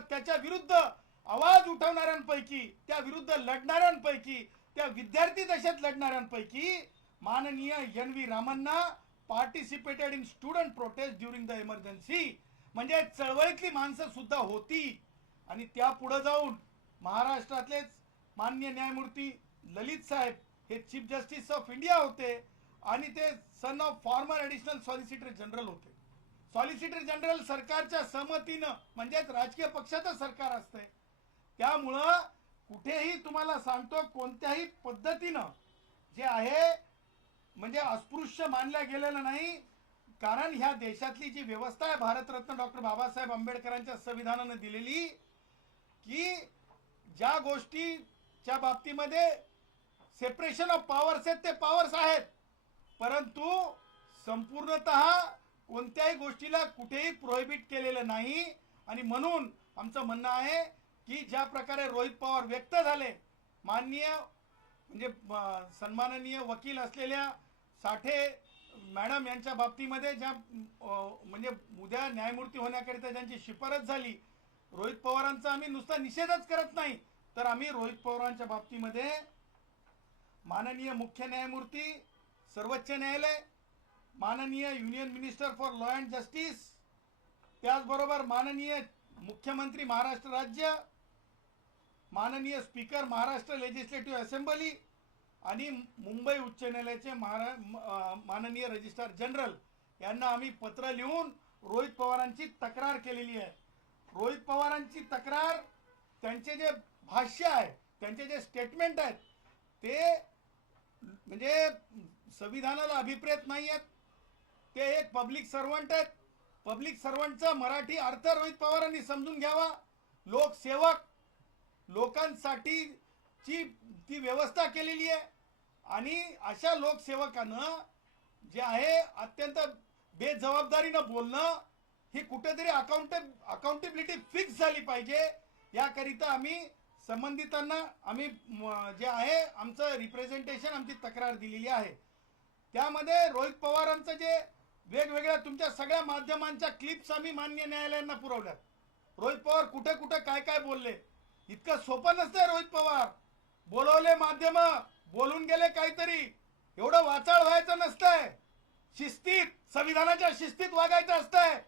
त्याच्या विरुद्ध आवाज उठवणाऱ्यांपैकी, त्या विरुद्ध लढणाऱ्यांपैकी, त्या विद्यार्थी दशेत लढणाऱ्यांपैकी माननीय NV Ramanna participated in student protest during the emergency, म्हणजे चळवळीतली माणसं सुद्धा होती. आणि त्या पुढे जाऊन महाराष्ट्रातलेच माननीय न्यायमूर्ती ललित साहेब हे चीफ जस्टिस ऑफ इंडिया होते आणि ते son of former additional solicitor general होते. सॉलिसिटर जनरल सरकारच्या सहमतीनं, म्हणजेच राजकीय पक्षाचं सरकार असतंय. त्यामुळं कुठेही तुम्हाला सांगतो कोणत्याही पद्धतीनं जे आहे म्हणजे अस्पृश्य मानल्या गेलेलं नाही. कारण ह्या देशातली जी व्यवस्था आहे भारतरत्न डॉक्टर बाबासाहेब आंबेडकरांच्या संविधानानं दिलेली, की ज्या गोष्टीच्या बाबतीमध्ये सेपरेशन ऑफ पॉवर्स आहेत ते पॉवर्स आहेत, परंतु संपूर्णतः कोणत्याही गोष्टीला कुठेही प्रोहिबिट केलेलं नाही. आणि म्हणून आमचं म्हणणं आहे की ज्या प्रकारे रोहित पवार व्यक्त झाले, माननीय म्हणजे सन्माननीय वकील असलेल्या साठे मॅडम यांच्या बाबतीमध्ये ज्या म्हणजे उद्या न्यायमूर्ती होण्याकरिता ज्यांची शिफारस झाली, रोहित पवारांचा आम्ही नुसता निषेधच करत नाही, तर आम्ही रोहित पवारांच्या बाबतीमध्ये माननीय मुख्य न्यायमूर्ती सर्वोच्च न्यायालय, माननीय union minister for law and justice, त्याचबरोबर माननीय मुख्यमंत्री महाराष्ट्र राज्य, माननीय स्पीकर महाराष्ट्र लेजिस्लेटिव्ह असेंब्ली आणि मुंबई उच्च न्यायालयाचे माननीय रजिस्ट्रार जनरल यांना आम्ही पत्र लिहून रोहित पवारांची तक्रार केलेली आहे. रोहित पवारांची तक्रार, त्यांचे जे भाष्य आहे, त्यांचे जे स्टेटमेंट आहेत ते म्हणजे संविधानाला अभिप्रेत नाही आहेत. ते एक पब्लिक सर्वंट आहेत. पब्लिक सर्वंटचा मराठी अर्थ रोहित पवारांनी समजून घ्यावा. लोकसेवक, लोकांसाठी ती व्यवस्था केलेली आहे आणि अशा लोकसेवकानं जे आहे अत्यंत बेजबाबदारीनं बोलणं, ही कुठेतरी अकाउंटेबिलिटी फिक्स झाली पाहिजे. याकरिता आम्ही संबंधितांना आम्ही जे आहे आमचं रिप्रेझेंटेशन, आमची तक्रार दिलेली आहे. त्यामध्ये रोहित पवारांचं जे वेगवेगळ्या तुमच्या सगळ्या माध्यमांच्या क्लिप्स आम्ही मान्य न्यायालयांना पुरवल्यात. रोहित पवार कुठे कुठे काय काय बोलले, इतकं सोपं नसतंय. रोहित पवार बोलवले, माध्यम बोलून गेले काहीतरी, एवढं वाचाळ व्हायचं नसतंय. शिस्तीत, संविधानाच्या शिस्तीत वागायचं असतंय.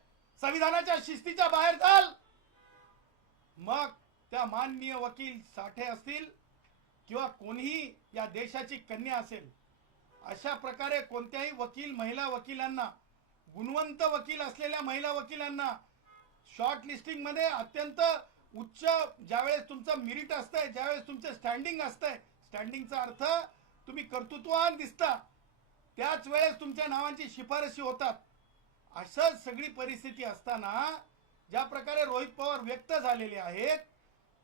संविधानाच्या शिस्तीच्या बाहेर जाल, मग त्या माननीय वकील साठे असतील किंवा कोणीही या देशाची कन्या असेल, अशा प्रकारे कोणत्याही वकील, महिला वकिलांना, गुणवंत वकील असलेल्या महिला वकिलांना शॉर्ट लिस्टिंग मध्ये अत्यंत उच्च ज्यावेळेस तुमचं मेरिट असतंय, ज्यावेळेस तुमचं स्टँडिंग असतंय, स्टँडिंगचा अर्थ तुम्ही कर्तृत्ववान दिसता, त्याच वेळेस तुमच्या नावांची शिफारशी होतात. असं सगळी परिस्थिती असताना ज्या प्रकारे रोहित पवार व्यक्त झालेले आहेत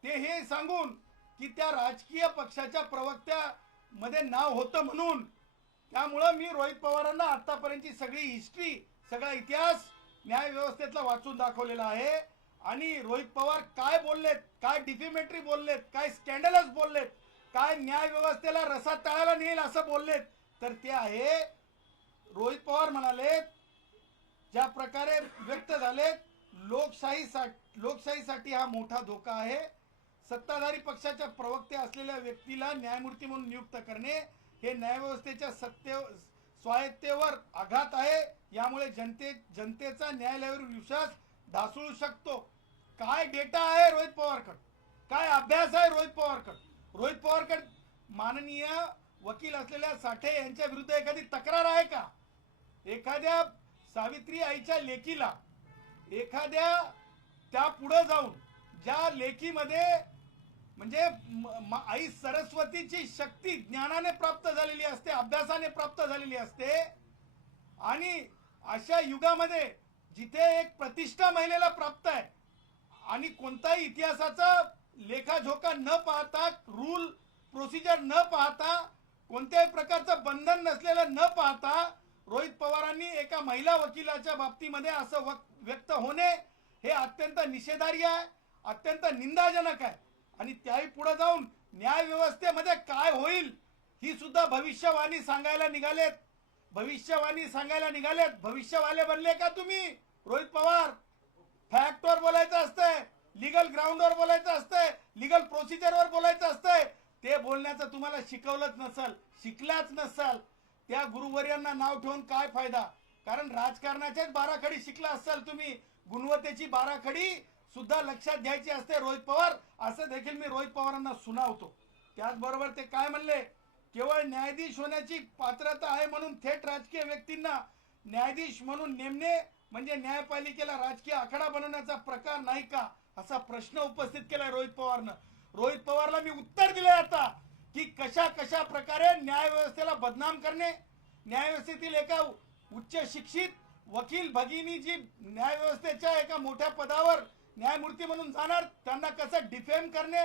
ते हे सांगून की त्या राजकीय पक्षाच्या प्रवक्त्यामध्ये नाव होतं म्हणून, त्यामुळं मी रोहित पवारांना आतापर्यंतची सगळी हिस्ट्री, सगळा इतिहास न्याय व्यवस्थेतला वाचून दाखवलेला आहे. आणि रोहित पवार काय बोललेत, काय डिफेमेटरी बोललेत, काय स्कॅन्डलस बोललेत, काय न्याय व्यवस्थेला रसात तळाला नेईल असं बोललेत, तर ते आहे. रोहित पवार म्हणाले, ज्या प्रकारे व्यक्त झाले, लोकशाहीसाठी हा मोठा धोका आहे. सत्ताधारी पक्षाच्या प्रवक्ते असलेल्या व्यक्तीला न्यायमूर्ती म्हणून नियुक्त करणे हे न्यायव्यवस्थेच्या स्वायत्तेवर आघात आहे. यामुळे जनतेचा न्यायालयावर विश्वास ढासळू शकतो. काय डेटा आहे रोहित पवारकडे, काय अभ्यास आहे रोहित पवारकडे? रोहित पवारकडे माननीय वकील असलेल्या साठे यांच्या विरुद्ध एखादी तक्रार आहे का? एखाद्या सावित्री आईच्या लेकीला, एखाद्या त्या पुढे जाऊन ज्या लेकीमध्ये म्हणजे आई सरस्वतीची शक्ती ज्ञानाने प्राप्त झालेली असते, अभ्यासाने प्राप्त झालेली असते, आणि अशा युगामध्ये जिथे एक प्रतिष्ठा महिलेला प्राप्त आहे आणि कोणताही इतिहासाचा लेखाजोखा न पाहता, रूल प्रोसिजर न पाहता, कोणत्याही प्रकारचं बंधन नसलेलं न पाहता रोहित पवारांनी एका महिला वकिलाच्या बाबतीमध्ये असं व्यक्त होणे हे अत्यंत निषेधार्ह आहे, अत्यंत निंदाजनक आहे. आणि त्याही पुढे जाऊन न्याय व्यवस्थेमध्ये काय होईल ही सुद्धा भविष्यवाणी सांगायला निघालेत. भविष्यवाले बनले का तुम्ही? रोहित पवार फॅक्टवर बोलायचं असतंय, लिगल ग्राउंडवर बोलायचं असतंय, लिगल प्रोसिजरवर बोलायचं असतंय, ते बोलण्याचं तुम्हाला शिकवलंच नसल, शिकलाच नसाल, त्या गुरुवर्यांना नाव ठेवून काय फायदा? कारण राजकारणाच्याच बाराखडी शिकला असाल तुम्ही, गुणवत्तेची बाराखडी सुद्धा लक्षात घ्यायची असते रोहित पवार, असं देखील मी रोहित पवारांना सुनावतो. त्याचबरोबर ते काय म्हणले, केवळ न्यायाधीश होण्याची पात्रता आहे म्हणून थेट राजकीय व्यक्तींना न्यायाधीश म्हणून नेमणे म्हणजे न्यायपालिकेला राजकीय आखाडा बनवण्याचा प्रकार नाही का, असा प्रश्न उपस्थित केलाय रोहित पवारनं. रोहित पवारला मी उत्तर दिले आता की कशा कशा प्रकारे न्याय व्यवस्थेला बदनाम करणे, न्याय व्यवस्थेतील एका उच्च शिक्षित वकील भगिनी जी न्याय व्यवस्थेच्या एका मोठ्या पदावर न्यायमूर्ती म्हणून जाणार, त्यांना कसं डिफेम करणे,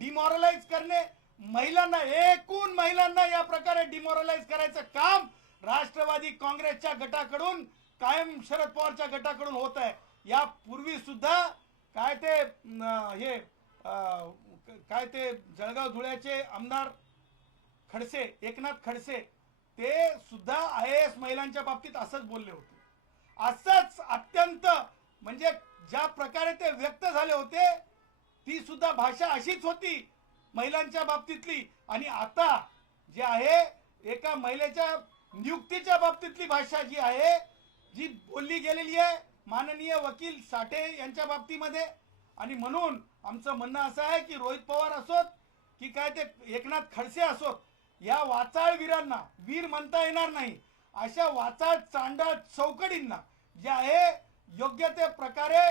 डिमॉरलाइज करणे, महिलांना, एकूण महिलांना या प्रकारे डिमॉरलाइज करायचं काम राष्ट्रवादी काँग्रेसच्या गटाकडून, कायम शरद पवारच्या गटाकडून होत आहे. या पूर्वी सुद्धा काय ते जळगाव धुळ्याचे आमदार खडसे, एकनाथ खडसे, ते सुद्धा IAS महिलांच्या बाबतीत असंच बोलले होते. असंच अत्यंत म्हणजे ज्या प्रकारे ते व्यक्त झाले होते ती सुद्धा भाषा अशीच होती महिलांच्या बाबतीतली. आणि आता जे आहे एका महिलेच्या नियुक्तीच्या बाबतीतली भाषा जी आहे, जी बोलली गेलेली आहे माननीय वकील साठे यांच्या बाबतीमध्ये. आणि म्हणून आमचं म्हणणं असं आहे की रोहित पवार असोत की काय ते एकनाथ खडसे असोत, या वाचाळ वीरांना, वीर म्हणता येणार नाही, अशा वाचाळ चांडाळ चौकडींना जे आहे योग्य ते प्रकारे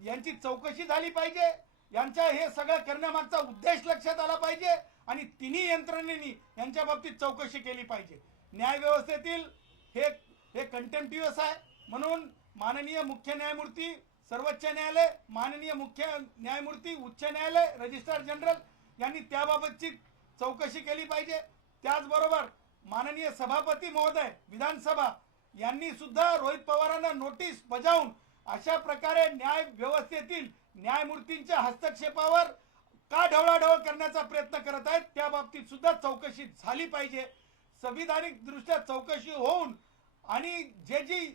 यांची चौकशी झाली पाहिजे. यांच्या हे सगळं करण्यामागचा उद्देश लक्षात आला पाहिजे आणि तिन्ही यंत्रणेनी यांच्या बाबतीत चौकशी केली पाहिजे. न्याय व्यवस्थेतील हे कंटेम्प्टिव्हस आहे. म्हणून माननीय मुख्य न्यायमूर्ती सर्वोच्च न्यायालय, माननीय मुख्य न्यायमूर्ती उच्च न्यायालय, रजिस्ट्रार जनरल यांनी त्याबाबतची चौकशी केली पाहिजे. त्याचबरोबर माननीय सभापती महोदय विधानसभा यांनी सुद्धा रोहित पवारांना नोटीस बजावून अशा प्रकारे न्याय व्यवस्थेतील न्यायमूर्तींच्या हस्तक्षेपावर का ढवळाढवळ करण्याचा प्रयत्न करत आहेत, त्या बाबतीत सुद्धा चौकशी झाली पाहिजे. संविधानिक दृष्ट्या चौकशी होऊन आणि जी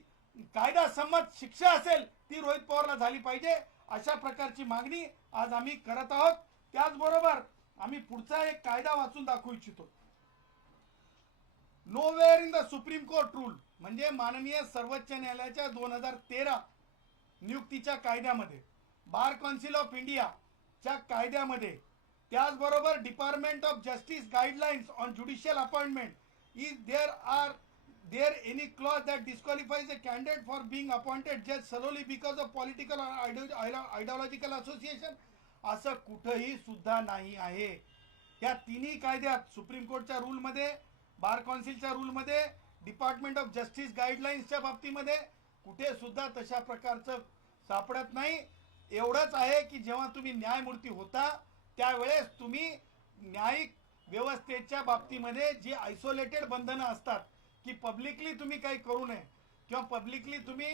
कायदा संमत शिक्षा असेल ती रोहित पवारला झाली पाहिजे, अशा प्रकारची मागणी आज आम्ही करत आहोत. त्याचबरोबर आम्ही पुढचा एक कायदा वाचून दाखवू इच्छितो. Nowhere in the supreme court rule म्हणजे माननीय सर्वोच्च न्यायालयाच्या 2013 नियुक्तीच्या कायद्यामध्ये, बार काउन्सिल ऑफ इंडियाच्या कायद्यामध्ये, त्याचबरोबर department of justice guidelines on judicial appointment, is there any clause that disqualifies a candidate for being appointed judge solely because of political or ideological association, असं कुठेही सुद्धा नाही आहे. या तिन्ही कायद्यात, सुप्रीम कोर्टच्या रूल मध्ये, बार काउन्सिलच्या रूल मध्ये, डिपार्टमेंट ऑफ जस्टिस गाईडलाईन्सच्या बाबतीमध्ये कुठे सुद्धा तशा प्रकारचं सापडत नाही. एवढंच आहे की जेव्हा तुम्ही न्यायमूर्ती होता त्यावेळेस तुम्ही न्यायिक व्यवस्थेच्या बाबतीमध्ये जी आयसोलेटेड बंधनं असतात की पब्लिकली तुम्ही काही करू नये किंवा पब्लिकली तुम्ही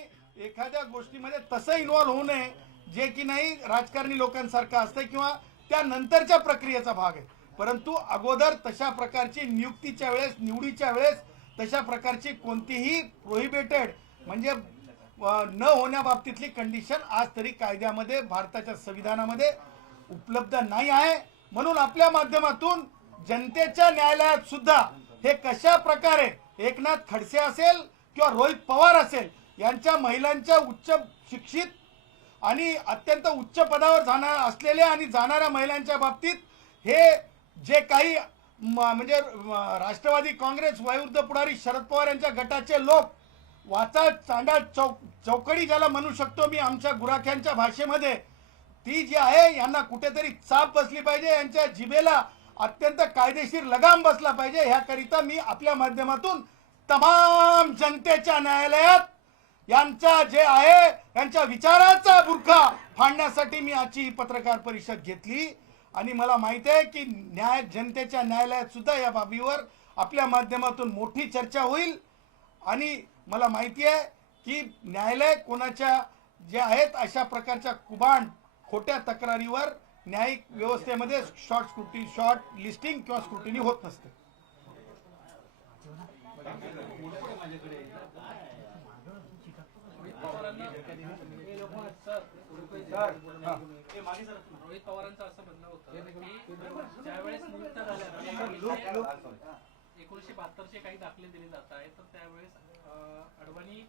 एखाद्या गोष्टीमध्ये तसं इन्व्हॉल्व्ह होऊ नये जे की नाही राजकारणी लोकांसारखं असतं किंवा त्यानंतरच्या प्रक्रियेचा भाग आहे. परंतु अगोदर तशा प्रकारची नियुक्तीच्या वेळेस, निवडीच्या वेळेस तशा प्रकारची कोणतीही प्रोहिबिटेड म्हणजे न होण्याबाबतीतली कंडिशन आज तरी कायद्यामध्ये, भारताच्या संविधानामध्ये उपलब्ध नाही आहे. म्हणून आपल्या माध्यमातून जनतेच्या न्यायालयात सुद्धा हे कशा प्रकारे एकनाथ खडसे असेल किंवा रोहित पवार असेल यांच्या महिलांच्या उच्च शिक्षित आणि अत्यंत उच्च पदावर जाणार असलेल्या आणि जाणाऱ्या महिलांच्या बाबतीत हे जे काही म्हणजे राष्ट्रवादी काँग्रेस वयोवृद्ध पुढारी शरद पवार यांच्या गटाचे लोक वाचा चांडा चौकडी ज्याला म्हणू शकतो मी आमच्या गुराख्यांच्या भाषेमध्ये, ती जी आहे यांना कुठेतरी चाप बसली पाहिजे, यांच्या जिभेला अत्यंत कायदेशीर लगाम बसला पाहिजे. ह्याकरिता मी आपल्या माध्यमातून तमाम जनतेच्या न्यायालयात यांच्या जे आहे यांच्या विचाराचा बुरखा फाडण्यासाठी मी आजची ही पत्रकार परिषद घेतली. आणि मला माहिती आहे की जनतेच्या न्यायालयात सुद्धा या बाबीवर आपल्या माध्यमातून मोठी चर्चा होईल. आणि मला माहिती आहे की न्यायालय कोणाच्या जे आहेत अशा प्रकारच्या कुबांड खोट्या तक्रारीवर न्यायिक व्यवस्थेमध्ये शॉर्ट लिस्टिंग किंवा स्क्रुटिनी होत नसते. रोहित पवारांचं असं म्हणणं होतं की ज्यावेळेस नियुक्त झाल्या 1972चे काही दाखले दिले जात आहेत, तर त्यावेळेस अडवाणी,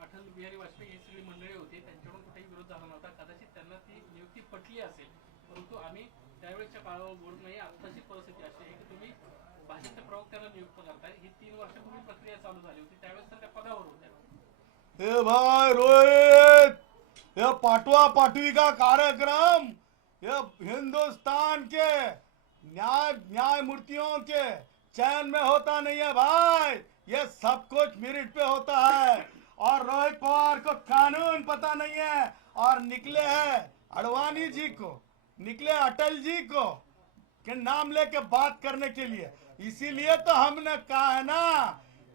अटल बिहारी वाजपेयी ही सगळी मंडळी होती, त्यांच्याकडून कुठेही विरोध झाला नव्हता. कदाचित त्यांना ती नियुक्ती पटली असेल, परंतु आम्ही त्यावेळेसच्या काळावर बोलत नाही. आत्ताची परिस्थिती अशी आहे की तुम्ही भाजपच्या प्रवक्त्याला नियुक्त करताय. ही 3 वर्षापूर्वी प्रक्रिया चालू झाली होती, त्यावेळेस तर त्या पदावर होत्या. ए भाई रोहित, ये पाटवा पाटवी का कार्यक्रम ये हिंदुस्तान के न्यायमूर्तियों के चयन में होता नहीं है भाई, ये सब कुछ मेरिट पे होता है। और रोहित पवार को कानून पता नहीं है और निकले हैं अडवाणी जी को, निकले अटल जी को के नाम लेके बात करने के लिए। इसीलिए तो हमने कहा है ना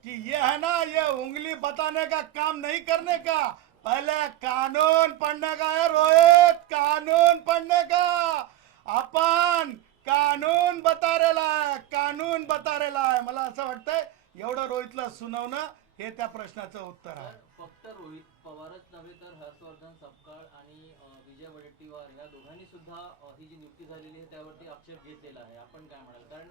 कि ये है ना, ये उंगली बताने का काम नहीं करने का, पहले कानून पढ़ने का है रोहित, कानून पढ़ने का। अपन कानून बतारेला आहे, कानून बतारेला आहे। मला असं वाटतंय एवढं रोहितला सुनावणं हे त्या प्रश्नाचं उत्तर आहे। फक्त रोहित पवारच नव्हे तर हर्षवर्धन सपकाळ आणि विजय वडेट्टीवार या दोघांनी सुद्धा ही जी नियुक्ती झालेली आहे त्यावरती आक्षेप घेतलेला आहे। आपण काय म्हणाल, कारण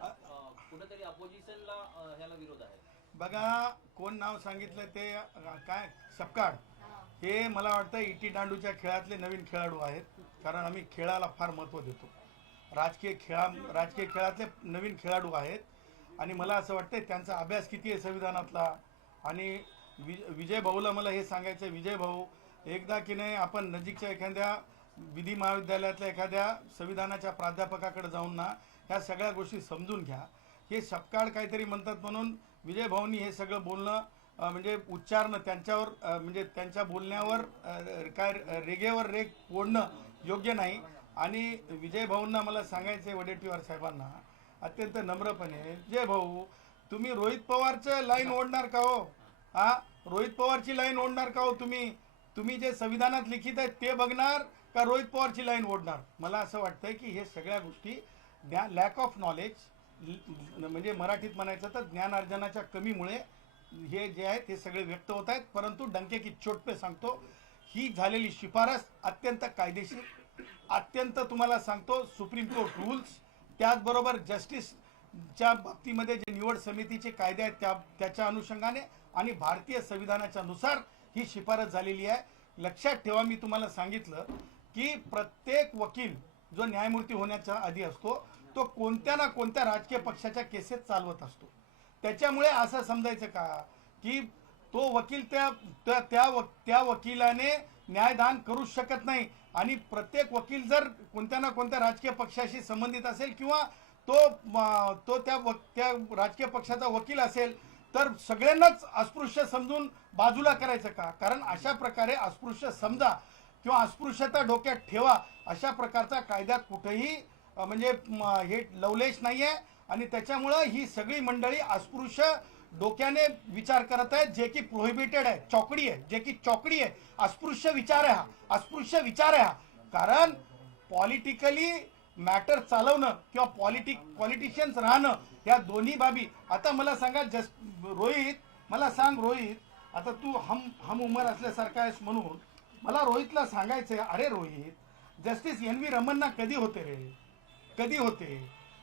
कुठेतरी अपोजिशनला ह्याला विरोध आहे। बघा कोण नाव सांगितलं ते काय सपकाळ, हे मला वाटतं इटी दांडूच्या खेळातले नवीन खेळाडू आहेत, कारण आम्ही खेळाला फार महत्त्व देतो। राजकीय खेळातले नवीन खेळाडू आहेत आणि मला असं वाटतं त्यांचा अभ्यास किती आहे संविधानातला। आणि विजय भाऊला मला हे सांगायचं, विजय भाऊ एकदा की नाही आपण नजीकच्या एखाद्या विधी महाविद्यालयातल्या एखाद्या संविधानाच्या प्राध्यापकाकडे जाऊन ना ह्या सगळ्या गोष्टी समजून घ्या। हे सपकाळ काहीतरी म्हणतात म्हणून विजय भाऊनी हे सगळं बोलणं म्हणजे उच्चारणं त्यांच्यावर म्हणजे त्यांच्या बोलण्यावर काय रेगेवर रेग ओढणं योग्य नाही। आणि विजय भाऊंना मला सांगायचं वडेट्टीवार साहेबांना अत्यंत नम्रपणे, विजय भाऊ तुम्ही रोहित पवारचं लाईन ओढणार का हो? रोहित पवारची लाईन ओढणार का हो? तुम्ही जे संविधानात लिखित आहे ते बघणार का रोहित पवारची लाईन ओढणार? मला असं वाटतंय की हे सगळ्या गोष्टी लॅक ऑफ नॉलेज, म्हणजे मराठीत म्हणायचं तर ज्ञानार्जनाच्या कमीमुळे हे जे आहे ते सगळे व्यक्त होत आहेत। परंतु डंके की चोट पे सांगतो, ही झालेली शिफारस अत्यंत कायदेशीर, अत्यंत तुम्हाला सांगतो सुप्रीम कोर्ट रूल्स, त्याचबरोबर जस्टिसच्या बाबतीमध्ये जे निवड समितीचे कायदे आहेत त्याच्या अनुषंगाने आणि भारतीय संविधानाच्या नुसार ही शिफारस झालेली आहे। लक्षात ठेवा, मी तुम्हाला सांगितलं की प्रत्येक वकील जो न्यायमूर्ती होण्याच्या आधी असतो तो कोणत्या ना कोणत्या राजकीय पक्षाच्या केसेस चालवत असतो। त्याच्यामुळे असं समजायचं का की तो वकील त्या वकिलाने न्यायदान करू शकत नाही। आणि प्रत्येक वकील जर कोणत्या ना कोणत्या राजकीय पक्षाशी संबंधित असेल किंवा तो त्या राजकीय पक्षाचा वकील असेल तर सगळ्यांनाच अस्पृश्य समजून बाजूला करायचं का? कारण अशा प्रकारे अस्पृश्य समजा किंवा अस्पृश्यता डोक्यात ठेवा अशा प्रकारचा कायद्यात कुठेही म्हणजे हे लवलेश नाही आहे। आणि त्याच्यामुळं ही सगळी मंडळी अस्पृश्य डोक्याने विचार करत आहेत, जे की प्रोहिबिटेड आहे, चौकडी आहे, जे की चौकडी आहे। अस्पृश्य विचार आहे हा, अस्पृश्य विचार आहे हा। कारण पॉलिटिकली मॅटर चालवणं किंवा पॉलिटिशियन्स राहणं या दोन्ही बाबी। आता मला सांगा रोहित, मला सांग रोहित, आता तू हम उमर असल्यासारखा आहेस म्हणून मला रोहितला सांगायचंय, अरे रोहित जस्टिस NV रमन्ना कधी होते रे, कधी होते?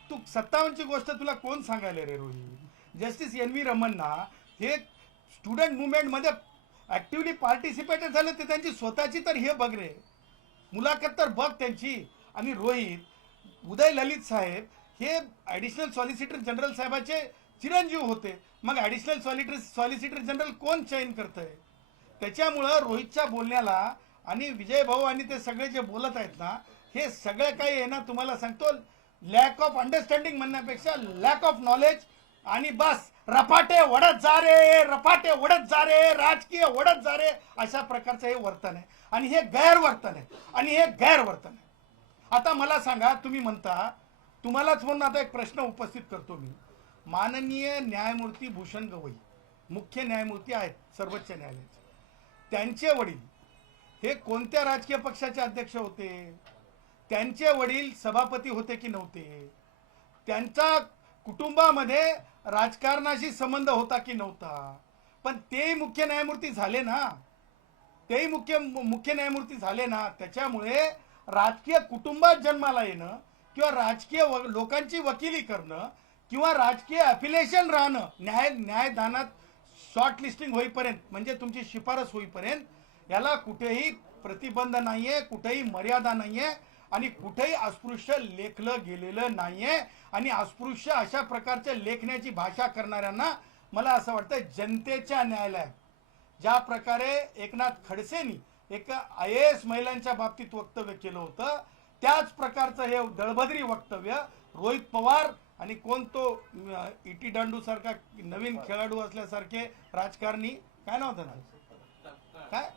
तू 57ची गोष्ट तुला कोण सांगायला रे रोहित? जस्टिस NV रमन्ना हे स्टुडंट मुवमेंटमध्ये ॲक्टिव्हली पार्टिसिपेटेड झाले, ते त्यांची स्वतःची तर हे बघ रे, मुलाखत तर बघ त्यांची। आणि रोहित उदय ललित साहेब हे ॲडिशनल सॉलिसिटर जनरल साहेबाचे चिरंजीव होते, मग ॲडिशनल सॉलिसिटर जनरल कोण चयन करतंय? त्याच्यामुळं रोहितच्या बोलण्याला आणि विजय भाऊ आणि ते सगळे जे बोलत आहेत ना हे सगळं काही आहे ना, तुम्हाला सांगतो लॅक ऑफ अंडरस्टँडिंग म्हणण्यापेक्षा लॅक ऑफ नॉलेज आणि बस रपाटे ओढत जा रे, रपाटे ओढत जा रे, राजकीय ओढत जा रे, अशा प्रकारचं हे वर्तन आहे। आणि हे गैरवर्तन आहे, आणि हे गैरवर्तन आहे। आता मला सांगा, तुम्ही म्हणता, तुम्हालाच म्हणून आता एक प्रश्न उपस्थित करतो मी, माननीय न्यायमूर्ती भूषण गवई मुख्य न्यायमूर्ती आहेत सर्वोच्च न्यायालयाचे, त्यांचे वडील हे कोणत्या राजकीय पक्षाचे अध्यक्ष होते? त्यांचे वडील सभापती होते की नव्हते? त्यांच्या कुटुंबामध्ये राजकारणाशी संबंध होता की नव्हता? पण तेही मुख्य न्यायमूर्ती झाले ना, तेही मुख्य न्यायमूर्ती झाले ना। त्याच्यामुळे राजकीय कुटुंबात जन्माला येणं किंवा राजकीय लोकांची वकिली करणं किंवा राजकीय अफिलिएशन राहणं न्यायदानात शॉर्ट लिस्टिंग होईपर्यंत म्हणजे तुमची शिफारस होईपर्यंत याला कुठेही प्रतिबंध नाहीये, कुठेही मर्यादा नाहीये आणि कुठेही अस्पृश्य लेखलं गेलेलं नाहीये. आणि अस्पृश्य अशा प्रकारच्या लेखण्याची भाषा करणाऱ्यांना मला असं वाटतं जनतेच्या न्यायालयात ज्या प्रकारे एकनाथ खडसेंनी एक IAS महिलांच्या बाबतीत वक्तव्य केलं होतं त्याच प्रकारचं हे दळभद्री वक्तव्य रोहित पवार आणि कोण तो इटी दांडू सारखा नवीन खेळाडू असल्यासारखे राजकारणी काय नाव होतं काय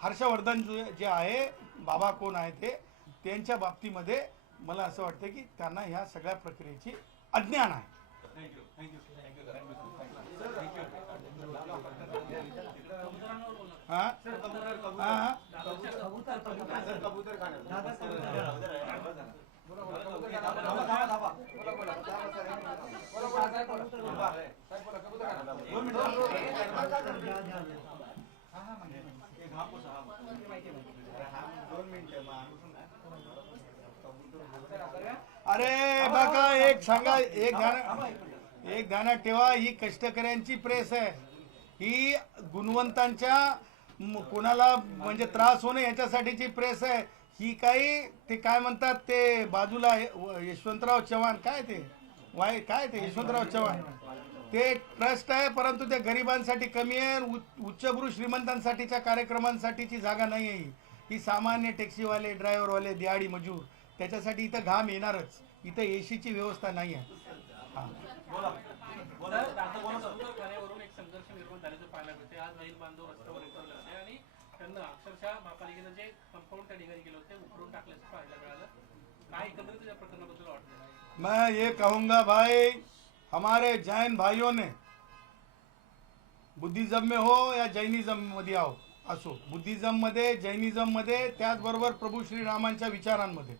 हर्षवर्धन जे आहे बाबा कोण आहे ते त्यांच्या बाबतीमध्ये मला असं वाटतं की त्यांना ह्या सगळ्या प्रक्रियेची अज्ञान आहे. अरे बघा एक सांगा एक गाणं ठेवा, ही कष्टकऱ्यांची प्रेस आहे, ही गुणवंतांच्या कोणाला म्हणजे त्रास होणे याच्यासाठीची प्रेस आहे. ही काही ते काय म्हणतात ते बाजूला यशवंतराव चव्हाण काय ते यशवंतराव चव्हाण ते ट्रस्ट आहे परंतु ते गरिबांसाठी कमी आहे. उच्चभ्रू श्रीमंतांसाठीच्या कार्यक्रमांसाठीची जागा नाही आहे. ही सामान्य टॅक्सीवाले ड्रायव्हरवाले दिहाडी मजूर त्याच्यासाठी इथं घाम येणारच. इथं एसीची व्यवस्था नाही आहे. कार्यावरून एक संघर्ष निर्माण झाल्याचं पाहायला मिळते. आज महिला बांधव रस्त्यावर उतरले होते आणि त्यांना अक्षरशः महापालिकेनं जे कंपाऊंड त्या ठिकाणी केलं होते उकरून टाकल्याचं पाहायला मिळालं. काय एकंदरीत या प्रकरणाबद्दल वाटतं? मैं ये कहूंगा भाई, हमारे जैन भाइयों ने बुद्धिज्म में हो या जैनिज्म मध्ये असो, बुद्धिज्म मध्ये जैनिज्म मध्ये त्याचबरोबर प्रभू श्रीरामांच्या विचारांमध्ये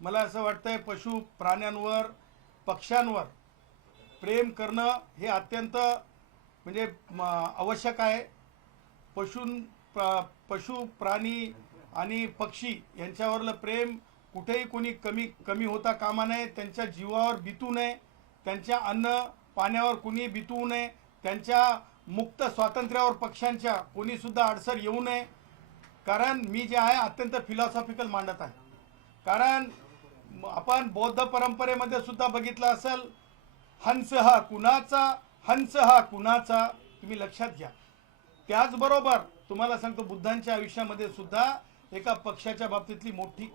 मला असं वाटतंय पशु प्राण्यांवर पक्ष्यांवर प्रेम करणं हे अत्यंत म्हणजे आवश्यक आहे. पशु प्राणी आणि पक्षी यांच्यावरलं प्रेम कुठेही कोणी कमी होता कामा नये. त्यांच्या जीवावर बितू नये, त्यांच्या अन्न पाण्यावर कोणी बितवू नये, त्यांच्या मुक्त स्वातंत्र्यावर पक्षांच्या कोणी सुद्धा अडसर येऊ नये. कारण मी जे आहे अत्यंत फिलॉसॉफिकल मांडत आहे. कारण आपण बौद्ध परंपरेमध्ये सुद्धा बघितलं असेल, हंस हा कुणाचा, हंस हा कुणाचा, तुम्ही लक्षात घ्या. त्याचबरोबर तुम्हाला सांगतो बुद्धांच्या आयुष्यामध्ये सुद्धा एका पक्षाच्या बाबतीतली मोठी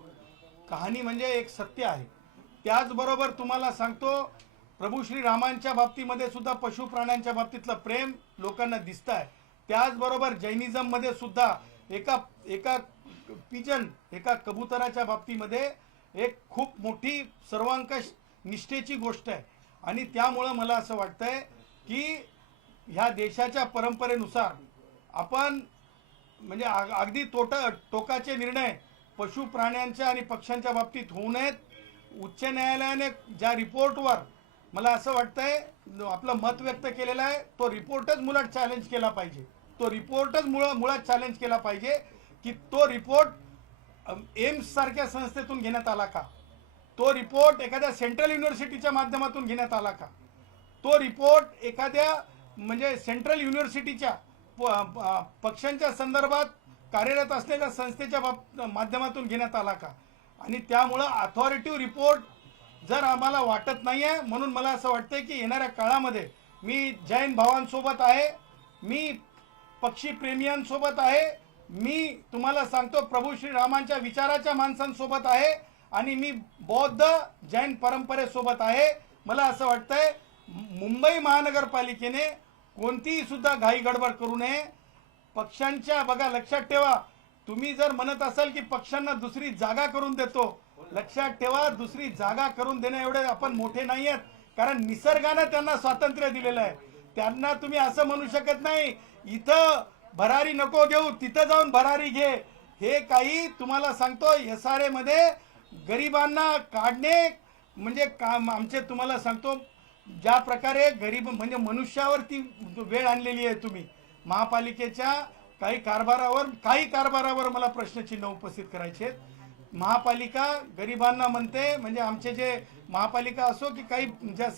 कहाणी म्हणजे एक सत्य आहे. त्याचबरोबर तुम्हाला सांगतो प्रभू श्रीरामांच्या बाबतीमध्ये सुद्धा पशु प्राण्यांच्या बाबतीतलं प्रेम लोकांना दिसत आहे. त्याचबरोबर जैनिझम मध्ये सुद्धा एका पिजन एका कबुतराच्या बाबतीमध्ये एक खूप मोठी सर्वांकष निष्ठेची गोष्ट आहे. आणि त्यामुळं मला असं वाटतंय की ह्या देशाच्या परंपरेनुसार आपण म्हणजे अगदी टोकाचे निर्णय पशु प्राण्यांच्या आणि पक्ष्यांच्या बाबतीत होऊ नयेत. उच्च न्यायालयाने ज्या रिपोर्टवर मला असं वाटतंय आपलं मत व्यक्त केलेलं आहे तो रिपोर्टच मुळात चॅलेंज केला पाहिजे. तो रिपोर्टच मुळात चॅलेंज केला पाहिजे की तो रिपोर्ट एम्स सारख्या संस्थेतून घेण्यात आला का, तो रिपोर्ट एखाद्या सेंट्रल युनिव्हर्सिटीच्या माध्यमातून घेण्यात आला का, तो रिपोर्ट एखाद्या म्हणजे सेंट्रल युनिव्हर्सिटीच्या पक्षांच्या संदर्भात कार्यरत असलेल्या संस्थेच्या माध्यमातून घेण्यात आला का. आणि त्यामुळं अथॉरिटिव्ह रिपोर्ट जर आम्हाला वाटत नाही आहे म्हणून मला असं वाटतंय की येणाऱ्या काळामध्ये मी जैन भावांसोबत आहे, मी पक्षी प्रेमियांसोबत आहे, मी तुम्हाला सांगतो प्रभू श्रीरामांच्या विचाराच्या माणसांसोबत आहे आणि मी बौद्ध जैन परंपरेसोबत आहे. मला असं वाटतंय मुंबई महानगरपालिकेने कोणतीही सुद्धा घाई गडबड करू नये. पक्षांच्या बघा लक्षात ठेवा, तुम्ही जर म्हणत असाल की पक्षांना दुसरी जागा करून देतो, लक्षात ठेवा दुसरी जागा करून देणे एवढे आपण मोठे नाही आहेत. कारण निसर्गाने त्यांना स्वातंत्र्य दिलेलं आहे. त्यांना तुम्ही असं म्हणू शकत नाही इथं भरारी नको घेऊ तिथं जाऊन भरारी घे. हे काही तुम्हाला सांगतो SRA मध्ये गरिबांना काढणे म्हणजे काम आमचे तुम्हाला सांगतो ज्या प्रकारे गरीब म्हणजे मनुष्यावरती वेळ आणलेली आहे तुम्ही. महापालिकेच्या काही कारभारावर मला प्रश्नचिन्ह उपस्थित करायचे आहेत. महापालिका गरिबांना म्हणते, म्हणजे आमचे जे महापालिका असो की काही ज्या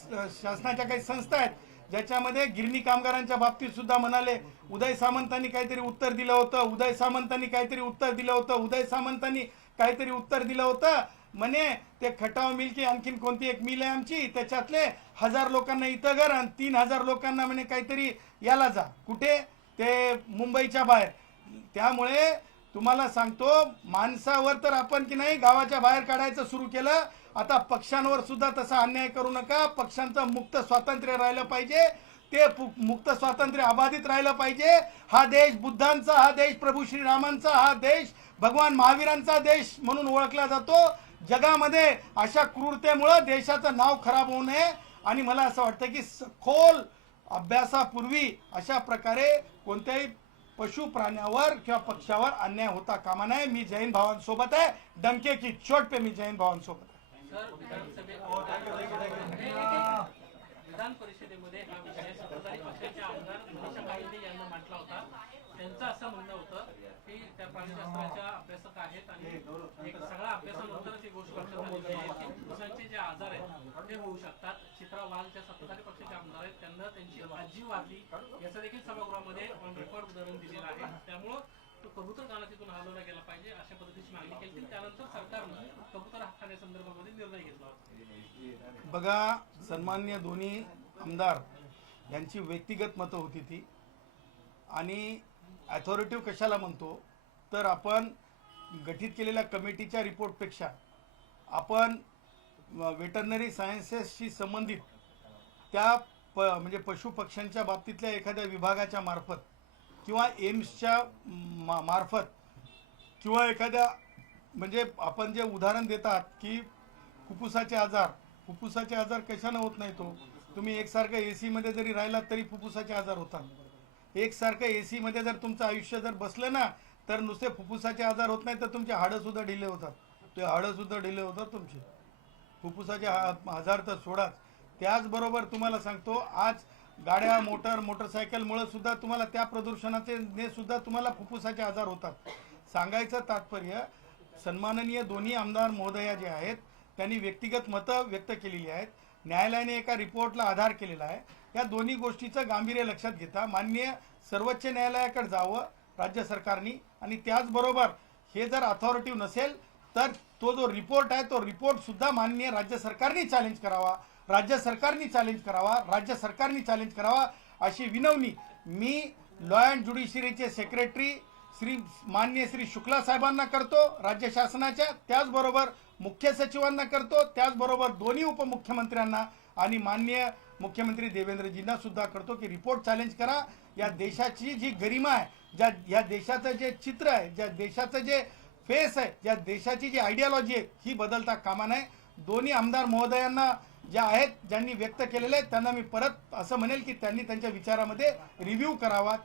शासनाच्या काही संस्था आहेत ज्याच्यामध्ये गिरणी कामगारांच्या बाबतीत सुद्धा म्हणाले उदय सामंतांनी काहीतरी उत्तर दिलं होतं, उदय सामंतांनी काहीतरी उत्तर दिलं होतं, उदय सामंतांनी काहीतरी उत्तर दिलं होतं म्हणे ते खटाव मिल की आणखीन कोणती एक मिल आहे आमची त्याच्यातले 1000 लोकांना इथं घर आणि 3000 लोकांना म्हणे काहीतरी याला जा, कुठे ते मुंबईच्या बाहेर. त्यामुळे तुम्हाला सांगतो माणसावर तर आपण की नाही गावाच्या बाहेर काढायचं सुरू केलं. आता पक्षांवर सुद्धा तसा अन्याय करू नका. पक्षांचं मुक्त स्वातंत्र्य राहिलं पाहिजे, ते मुक्त स्वातंत्र्य अबाधित राहिलं पाहिजे. हा देश बुद्धांचा, हा देश प्रभू श्रीरामांचा, हा देश भगवान महावीरांचा देश म्हणून ओळखला जातो. जगामध्ये अशा क्रूरतेमुळे देशाचं नाव खराब होऊ नये आणि मला असं वाटतं की खोल अभ्यासापूर्वी अशा प्रकारे कोणत्याही पशु प्राण्यावर किंवा पक्षावर अन्याय होता कामा नये. मी जैन भावांसोबत आहे, डंके की चोट पे मी जैन भावांसोबत आहे. सर, विधान परिषदेमध्ये हा विषय सत्ताधारी पक्षाचे आमदार मनीषा कायदे यांना मांडला होता. त्यांचं असं म्हणणं होतं की त्या प्राणीशास्त्राच्या अभ्यासक आहेत आणि एक सगळा अभ्यासानंतरच ही गोष्ट लक्षात आलेली आहे की फुफ्फुसांचे जे आजार आहेत ते होऊ शकतात. चित्रा वाघच्या सत्ताधारी पक्षाचे आमदार आहेत, त्यांना त्यांची आजी वारली याचं देखील सभागृहामध्ये ऑन रेकॉर्ड उदाहरण दिलेलं आहे. त्यामुळं तो कबूतर कानातीतून हलवला गेला पाहिजे अशा पद्धतीची मागणी केली. त्यानंतर सरकारनं कबूतर हक्काने निर्णय घेतला होता. बघा, सन्माननीय दोन्ही आमदार यांची व्यक्तिगत मतं होती ती, आणि अथॉरिटिव्ह कशाला म्हणतो तर आपण गठीत केलेल्या कमिटीच्या रिपोर्टपेक्षा आपण वेटरनरी सायन्सेसशी संबंधित त्या म्हणजे पशु पक्ष्यांच्या बाबतीतल्या एखाद्या विभागाच्या मार्फत किंवा एम्सच्या मार्फत किंवा एखाद्या म्हणजे आपण जे उदाहरण देतात की फुफ्फुसाचे आजार कशाने होत नाही. तो तुम्ही एकसारखं AC मध्ये जरी राहिलात तरी फुफ्फुसाचे आजार होतात. एकसारखं AC मध्ये जर तुमचं आयुष्य जर बसलं ना तर नुसते फुफ्फुसाचे आजार होत नाही तर तुमचे हाडं सुद्धा ढिले होतात. ते हाडं सुद्धा ढिले होतात तुमचे. फुफ्फुसाचे आजार तर सोडाच. त्याचबरोबर तुम्हाला सांगतो आज गाड्या मोटरसायकलमुळे सुद्धा तुम्हाला त्या प्रदूषणाचे सुद्धा तुम्हाला फुफ्फुसाचे आजार होतात. सांगायचं तात्पर्य सन्माननीय दोन्ही आमदार महोदया जे आहेत त्यांनी व्यक्तिगत मतं व्यक्त केलेली आहेत. न्यायालयाने एका रिपोर्टला आधार केलेला आहे. या दोन्ही गोष्टीचं गांभीर्य लक्षात घेता माननीय सर्वोच्च न्यायालयाकडे जावं राज्य सरकारनी, आणि त्याचबरोबर हे जर अथॉरिटिव्ह नसेल तर तो जो रिपोर्ट आहे तो रिपोर्ट सुद्धा माननीय राज्य सरकारने चॅलेंज करावा, राज्य सरकारने चॅलेंज करावा अशी विनवणी मी लॉ अँड ज्युडिशरीचे सेक्रेटरी माननीय श्री शुक्ला साहेबांना करतो राज्य शासनाच्या, त्याचबरोबर मुख्य सचिवांना करतो, त्याचबरोबर दोन्ही उपमुख्यमंत्र्यांना आणि माननीय मुख्यमंत्री देवेंद्रजींना सुद्धा करतो की रिपोर्ट चॅलेंज करा. या देशाची जी गरिमा आहे, या देशाचं जे चित्र आहे, ज्या देशाचं जे फेस आहे, ज्या देशाची जी आयडियोलॉजी आहे ही बदलता कामा नये. दोन्ही आमदार महोदयांना ज्या आहेत ज्यांनी व्यक्त केलेले आहेत त्यांना मी परत असं म्हणेल की त्यांनी त्यांच्या विचारामध्ये रिव्ह्यू करावा.